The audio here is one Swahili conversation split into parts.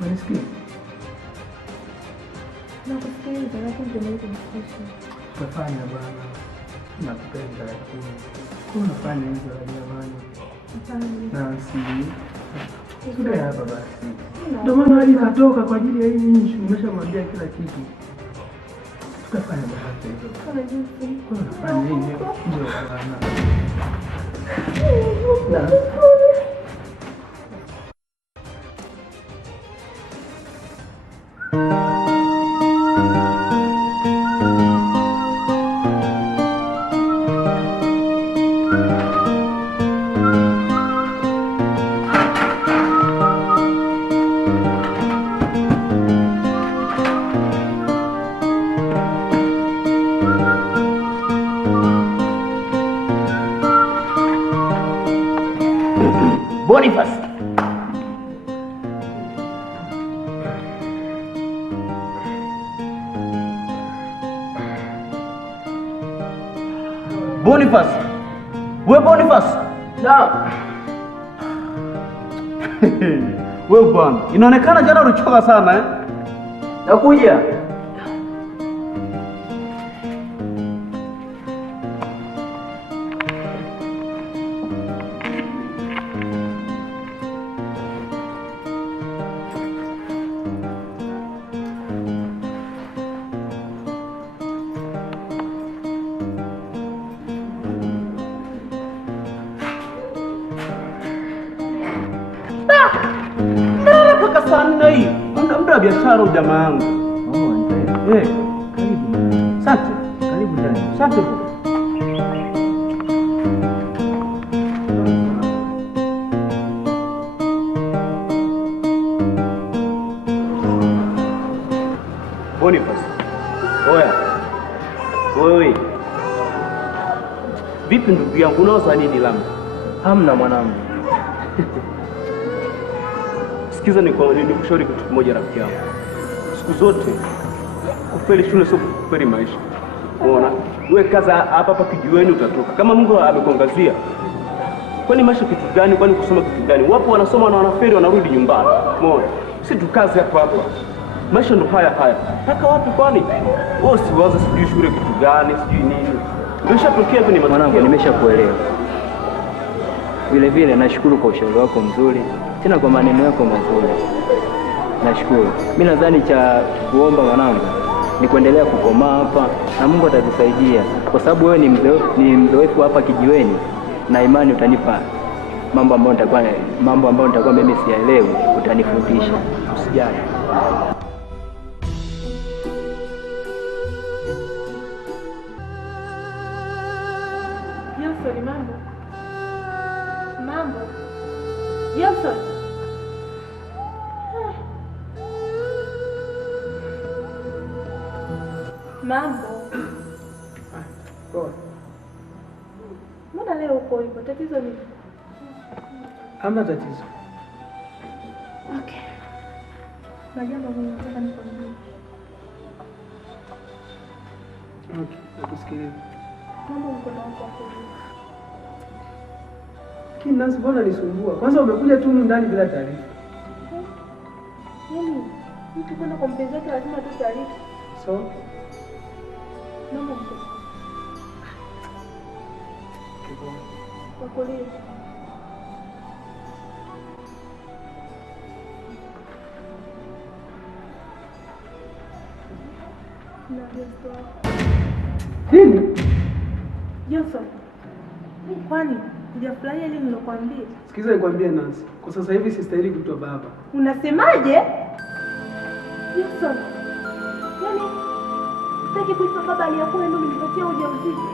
Unanisikia? Nakusikiliza lakini ndio kunisaidia. Utafanya bwana. Nakupenda lakini kwa unafanya hivyo jamani. Hapana. Na si Tude hapa basi. Ndio maana alikatoka kwa ajili ya hii issue. Nimeshamwambia kila kitu. Tutafanya bahati hizo. Kwa jinsi. Kwa unafanya hivyo ndio bwana. Na Boniface. Boniface. Wewe Boniface. Na. Wewe bwana, inaonekana jana ulichoka sana eh? Nakuja. Sana hii. Muda biashara jamaa yangu. Ndio. Karibu. Asante. Karibu ndani. Asante. Boniface. Oya. Wewe. Vipi ndugu yangu unaosa nini Lamu? Hamna mwanangu. Sikiza nikushauri kitu kimoja rafiki yangu. Siku zote kufeli shule sio kufeli maisha. Unaona? Wewe kaza hapa kijiweni utatoka. Kama Mungu amekuangazia. Kwani maisha kitu gani? Kwani kusoma kitu gani? Wapo wanasoma na wanafeli wanarudi nyumbani. Umeona? Sisi tukaze hapa. Maisha ndo haya. Paka wapi kwani? Wewe usiwaze sijui shule kitu gani, sijui nini. Nimeshatokea tu ni mwanangu, nimeshakuelewa. Vile nashukuru kwa ushauri wako mzuri. Tena kwa maneno yako mazuri. Nashukuru. Mimi nadhani cha kuomba mwanangu ni kuendelea kukomaa hapa na Mungu atatusaidia. Kwa sababu wewe ni mzoefu hapa kijiweni na imani utanipa mambo ambayo nitakuwa mimi siyaelewi, utanifundisha. Usijali. Yosoni mambo. Yosoni. Mambo. Poa. Mbona leo uko hivyo? Tatizo nini? Hamna tatizo. Okay. Na jambo ambalo nataka nikwambie. Okay, nakusikiliza. Mambo uko na watu wako. Nancy, mbona nisumbua? Kwanza umekuja tu ndani bila taarifa. Yaani, mtu kwenda kwa mpenzi wake lazima tu taarifa. So, Mama mko. Kwa kweli. nini? Johnson. Kwani hujafurahia ile nilokuambia? Sikiza nikwambie Nancy. Kwa sasa hivi sistahili kuitwa baba. Unasemaje? Johnson. Yaani sitaki kuitwa baba aliyakuwa ndio nipatia ujauzito.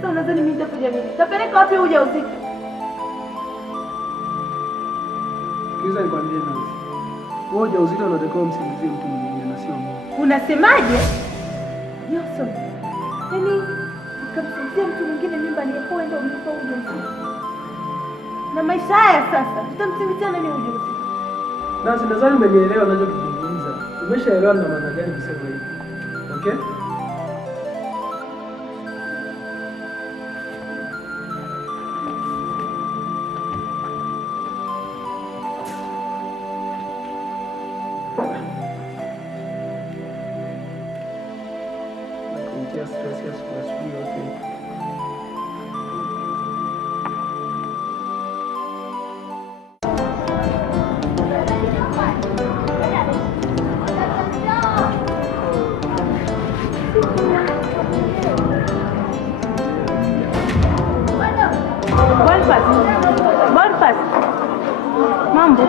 Sasa nadhani mimi nitafanya nini? Tapeleka wapi ujauzito? Sikiza nikwambie Nancy. Wewe ujauzito unatakiwa msingizie mtu mwingine na sio mimi. Unasemaje? Johnson. Yaani ukamsingizia mtu mwingine mimba aliyakuwa ndio umenipa ujauzito. Na maisha haya sasa tutamsingizia nani ujauzito? Nancy, nadhani umenielewa ninachokizungumza. Umeshaelewa na maana gani kusema hivi. Okay? Boniface. Mambo?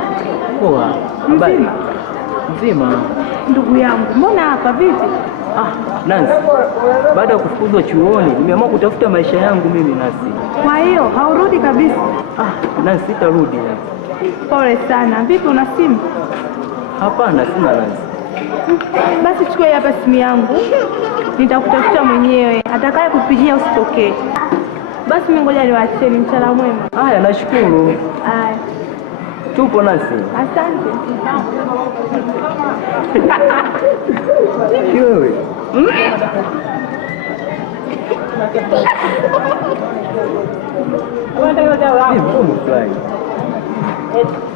Poa. Mzima? Mzima. Ndugu yangu, mbona hapa vipi? Nancy, baada ya kufukuzwa chuoni, nimeamua kutafuta maisha yangu mimi Nancy. Kwa hiyo haurudi kabisa? Nancy, sitarudi. Pole sana. Vipi, una simu? Hapana, sina Nancy. Basi chukua hapa simu yangu. Nitakutafuta mwenyewe. Atakaye kupigia usitokee. Basi mimi ngoja niwaacheni, mchana mwema. Haya, nashukuru. Haya. Tupo Nancy. Asante. Wewe.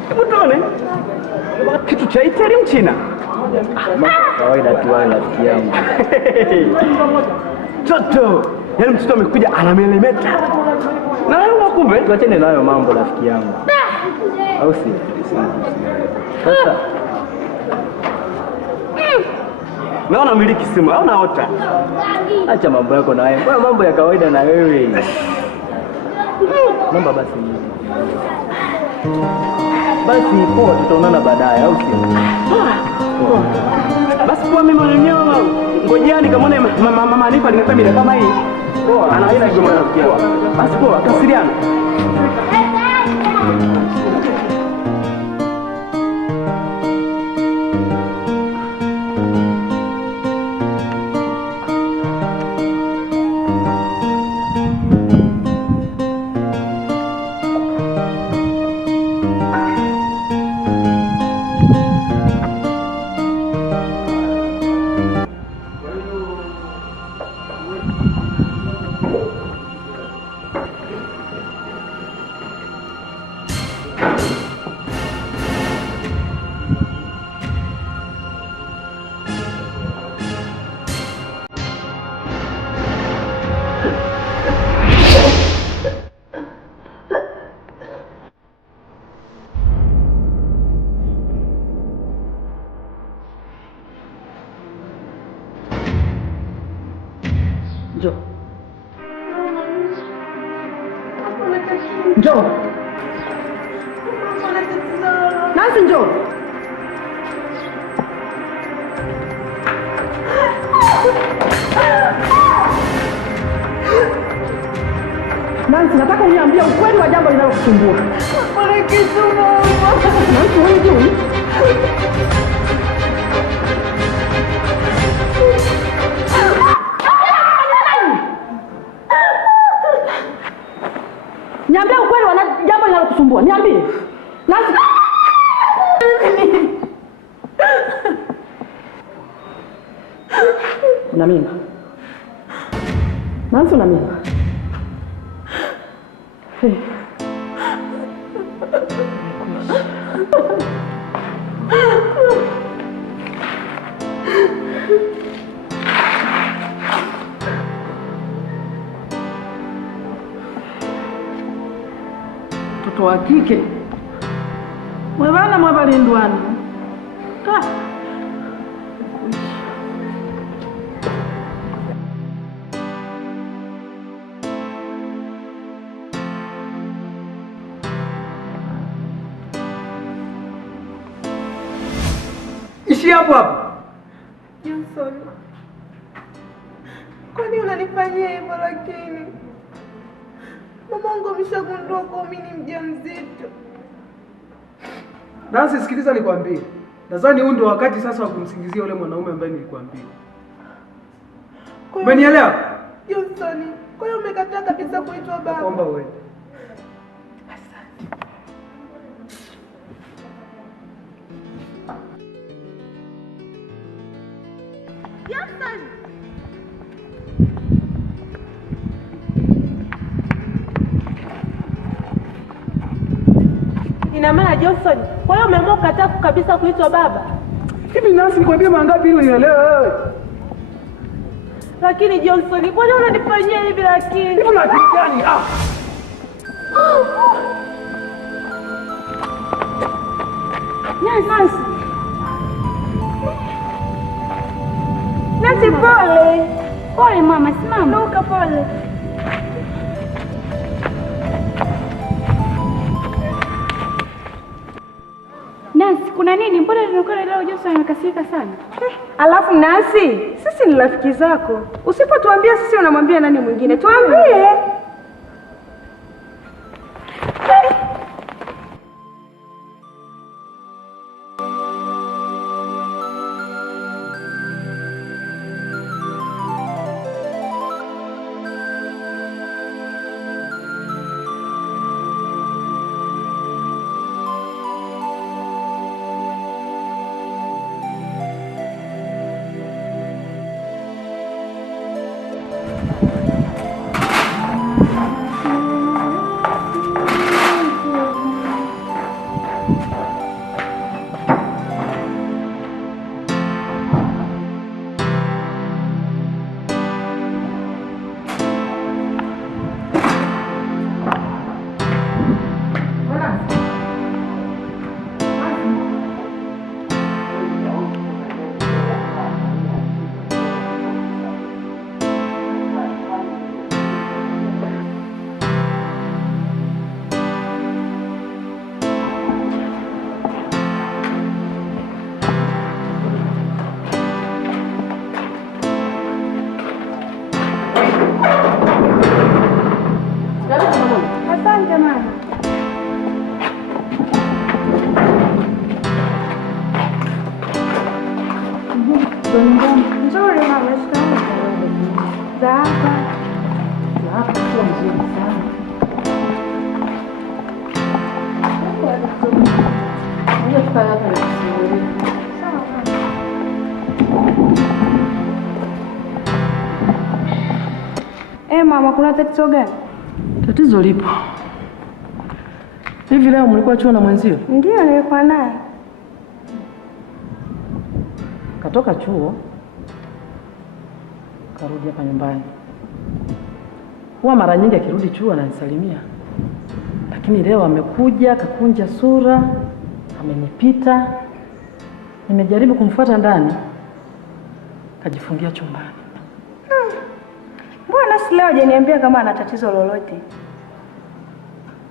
Hebu tuone. Kitu cha Itali Mchina. Kawaida tu wale rafiki yangu. Toto. Yaani mtoto amekuja anamelemeta. Na wewe kumbe tuachane nayo mambo rafiki yangu. Au si? Sasa naona miliki simu au naota? Acha mambo yako na wewe. Kwa mambo ya kawaida na wewe. Naomba basi. Basi poa, tutaonana baadaye au sio? Basi kwa mimi mwenyewe ngojani kama mama Alifa alinipa mira kama hii. Poa, anaenda kwa rafiki yako. Basi poa, kasiriana. Njoo. Nancy, njoo. Nancy, nataka uniambie ukweli wa jambo linalokusumbua. Nancy, wewe hujui? Niambie ukweli wa jambo linalokusumbua. Niambie. Nancy. Una mimba? Nancy, una mimba? Mtoto wa kike mwebana mwabalindwana ishi hapo hapo. Johnson, kwani unanifanyia hivyo? Lakini mamangu ameshagundua kwa mimi ni mjamzito. Nancy, sikiliza nikwambie. Nadhani huu ndio wakati sasa wa kumsingizia yule mwanaume ambaye nilikwambia. Umenielewa? Johnson, kwa hiyo umekataa kabisa kuitwa baba? Naomba wewe. Asante. Johnson! Ina maana Johnson, kwa hiyo umeamua kukataa kabisa kuitwa baba? Hivi Nancy, nikwambie mara ngapi ili unielewe wewe? Lakini Johnson, kwani unanifanyia hivi lakini? Hivi una akili gani? Nancy. Nancy, pole. Pole mama, simama. Nuka, pole. Kuna nini? Mbona nilikuwa leo Johnson amekasirika sana? Alafu Nancy, sisi ni rafiki zako. Usipotuambia sisi unamwambia nani mwingine? Tuambie. Asante mama. Nzuri mama, shikamoo. Za hapa. Za hapa sio mzuri sana. Ngoja tukae hapa na kusimulia. Sawa mama. Mama, kuna tatizo gani? Tatizo lipo. Hivi leo mlikuwa chuo na mwenzio? Ndio, nilikuwa naye. Katoka chuo karudi hapa nyumbani. Huwa mara nyingi akirudi chuo ananisalimia, lakini leo amekuja kakunja sura, amenipita. Nimejaribu kumfuata ndani, kajifungia chumbani. Mbona si leo hajaniambia kama ana tatizo lolote?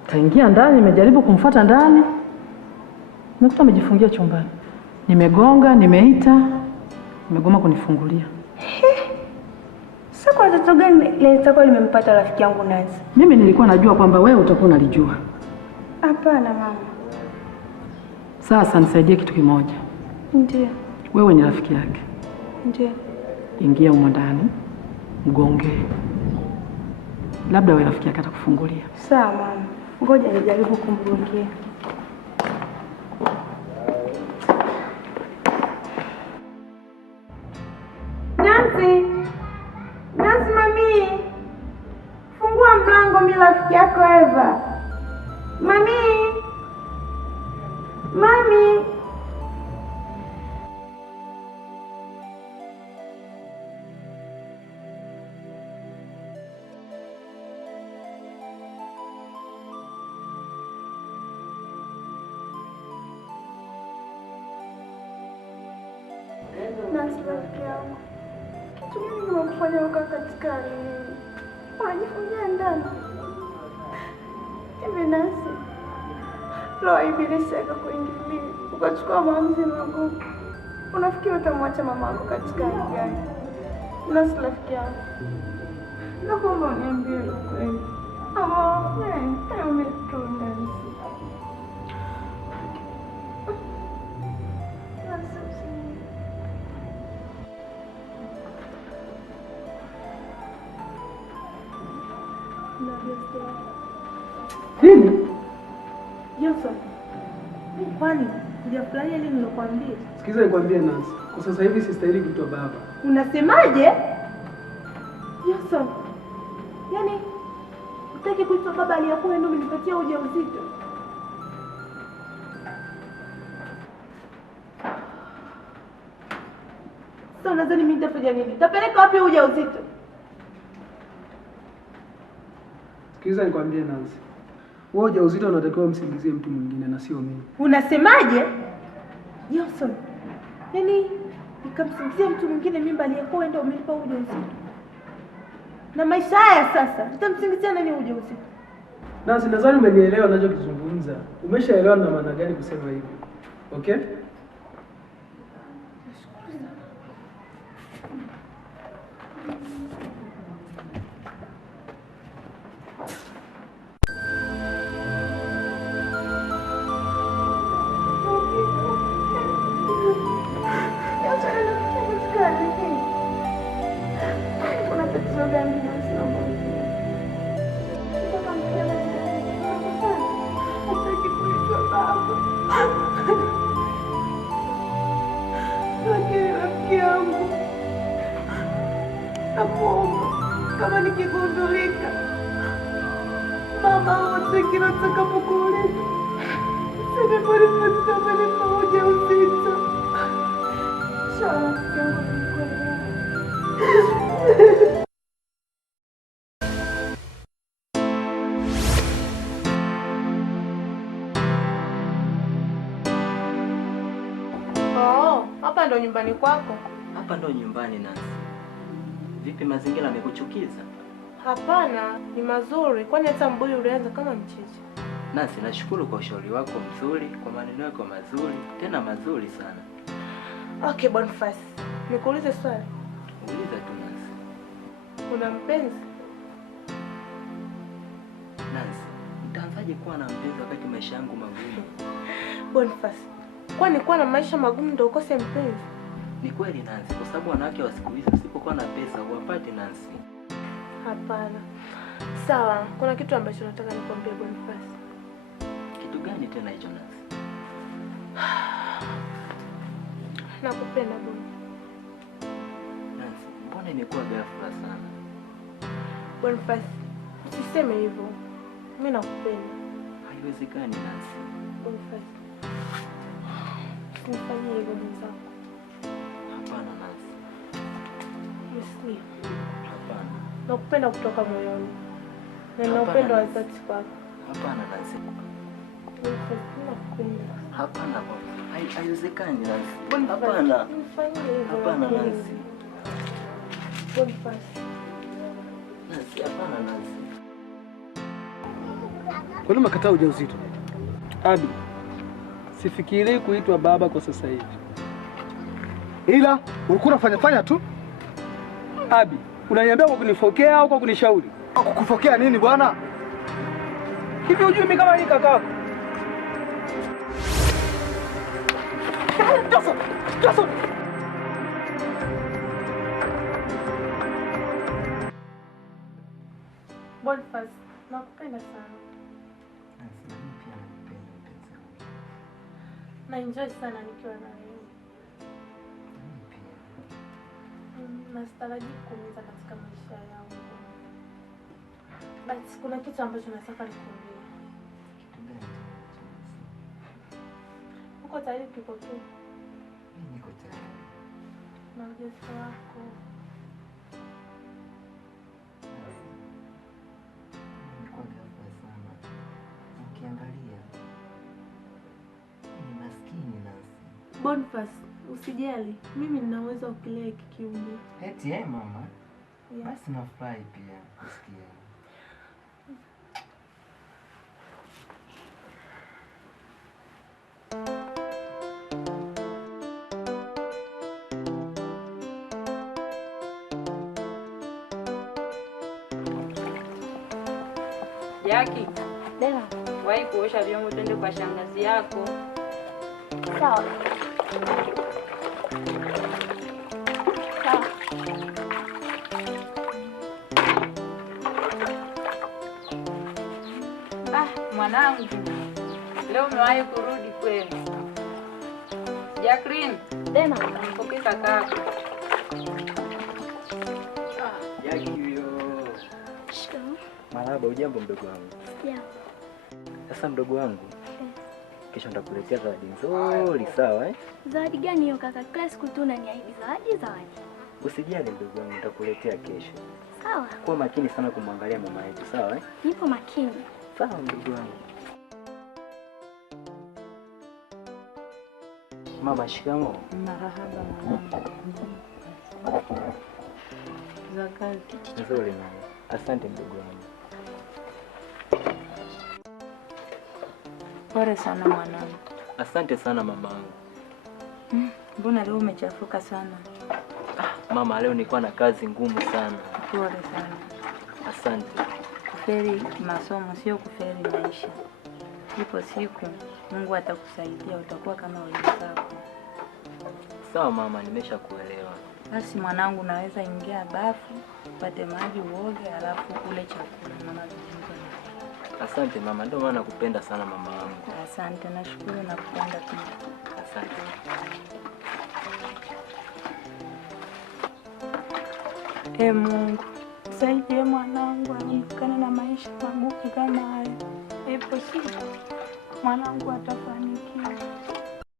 Kaingia ndani, nimejaribu kumfuata ndani, nimekuta amejifungia chumbani. Nimegonga, nimeita, nimegoma kunifungulia. Sasa kwa tatizo gani litakuwa limempata rafiki yangu Nancy? Mimi nilikuwa najua kwamba wewe utakuwa unalijua. Hapana mama. Sasa nisaidie kitu kimoja. Ndio. Wewe ni rafiki yake. Ndio. Ingia humo ndani, mgonge. Labda wewe rafiki yake atakufungulia. Sawa mama. Ngoja nijaribu kumgongia. Nancy! Nancy mami! Fungua mlango, mimi rafiki yako Eva. Mami! Mami! Nancy rafiki yangu. Kitu gani nimekufanya ukaa katika hali hii? Unajifungia ndani. Hivi Nancy, roho ibilisi akakuingilia, ukachukua maamuzi magumu. Unafikiri utamwacha mama yako katika hali gani? Nancy rafiki yangu, naomba uniambie ukweli. Ama wewe umetunda Nancy. Nini? Johnson. Kwani hujafurahia ile nilokuambia? Sikiza nikwambie Nancy, kwa sasa hivi sistahili kuitwa baba. Unasemaje? Johnson. Yaani utaki kuitwa baba aliyakuwa ndio umenipatia ujauzito? Sasa nadhani mimi nitafanya nini? Tapeleka wapi ujauzito? Sikiza nikwambie Nancy, wewe ujauzito unatakiwa msingizie mtu mwingine na sio mimi. Unasemaje? Johnson. Yaani nikamsingizia mtu mwingine mimba aliyakuwa ndio umenipa ujauzito? Na maisha haya sasa, nitamsingizia nani ujauzito? Nancy, nadhani umenielewa ninachokizungumza. Umeshaelewa na maana gani kusema hivyo. Okay? nakuomba kama nikigundulika mama wote kila utakapokuuliza sema Boniface amenipa ujauzito. Sawa, hapa ndo nyumbani kwako? Hapa ndo nyumbani. Nancy, vipi mazingira yamekuchukiza? Hapana, ni mazuri. Kwani hata mbuyu ulianza kama mchicha. Nancy, nashukuru kwa ushauri wako mzuri, kwa maneno yako mazuri, tena mazuri sana. Okay, Boniface, nikuulize swali. Uliza tu Nancy. Una mpenzi? Nancy, utaanzaje kuwa na mpenzi wakati maisha yangu magumu? Boniface, kwani kuwa na maisha magumu ndio ukose mpenzi? Ni kweli Nancy, kwa sababu wanawake wa siku hizi usipokuwa na pesa huwapati Nancy. Hapana. Sawa, kuna kitu ambacho nataka nikwambie Boniface. Kitu gani tena hicho Nancy? Nakupenda Boni. Nancy, mbona imekuwa ghafla sana? Boniface, usiseme hivyo. Mimi nakupenda. Haiwezekani Nancy. Boniface, usinifanyie hivyo mwenzako. Hapana Nancy. Umesikia? Hapana. Nakupenda kutoka moyoni. Na ninapenda wazazi wako. Hapana Nancy. Boniface, nakupenda. Hapana Boni. Haiwezekani Nancy. Boniface, Hapana. usifanyie hivyo. Hapana Nancy. Boniface. Nancy, hapana Nancy. Kwa nini umekataa ujauzito? Abi, sifikiri kuitwa baba kwa sasa hivi. Ila ulikuwa unafanya tu. Abi, unaniambia kwa kunifokea au kwa kunishauri? Kukufokea nini bwana? Hivi hujui mimi kama ni kakako? Toso. Boniface, nakupenda sana. Na enjoy sana nikiwa na wewe. Na sitarajii kuumiza katika maisha yangu. But kuna kitu ambacho nataka nikwambie. Uko tayari kupokea? Mimi niko tayari. Na ujazo wako. Nilikuwa ghafla sana. Ukiangalia ni maskini Nancy. Boniface, usijali. Mimi nina uwezo wa kulea hiki kiumbe. Eti mama? Yeah. Basi nafurahi pia kusikia. Jackie, Dela, wahi kuosha vyombo twende kwa shangazi yako. Sawa. Sawa. Mwanangu, leo umewahi kurudi kweli? Jacqueline, Dela, mpokee kakako. Jackie huyo. shikamoo. Marahaba, ujambo mdogo wangu? Yeah. Sasa mdogo wangu, kesho nitakuletea zawadi nzuri, sawa Zawadi gani hiyo kaka? Kila siku tu unaniahidi zawadi. Usijali mdogo wangu, nitakuletea kesho. Sawa. Kuwa makini sana kumwangalia mama yetu, sawa Nipo makini. Sawa mdogo wangu. Mama, shikamoo. Marahaba mwanangu. Zakati. Nzuri mama. Asante mdogo wangu. Pole sana mwanangu. Asante sana mamangu. Mbona leo umechafuka sana? Mama, leo nilikuwa na kazi ngumu sana. Pole sana. Asante. Kufeli masomo sio kufeli maisha. Ipo siku Mungu atakusaidia, utakuwa kama wenzako. Sawa mama, nimeshakuelewa. Basi mwanangu, naweza ingia bafu, upate maji uoge, alafu ule chakula na mazungumzo. Asante mama, ndio maana nakupenda sana mama wangu. Asante, nashukuru na kupenda pia. Asante. Mungu, msaidie mwanangu aondokane na maisha magumu kama haya. Ipo siku mwanangu atafanikiwa.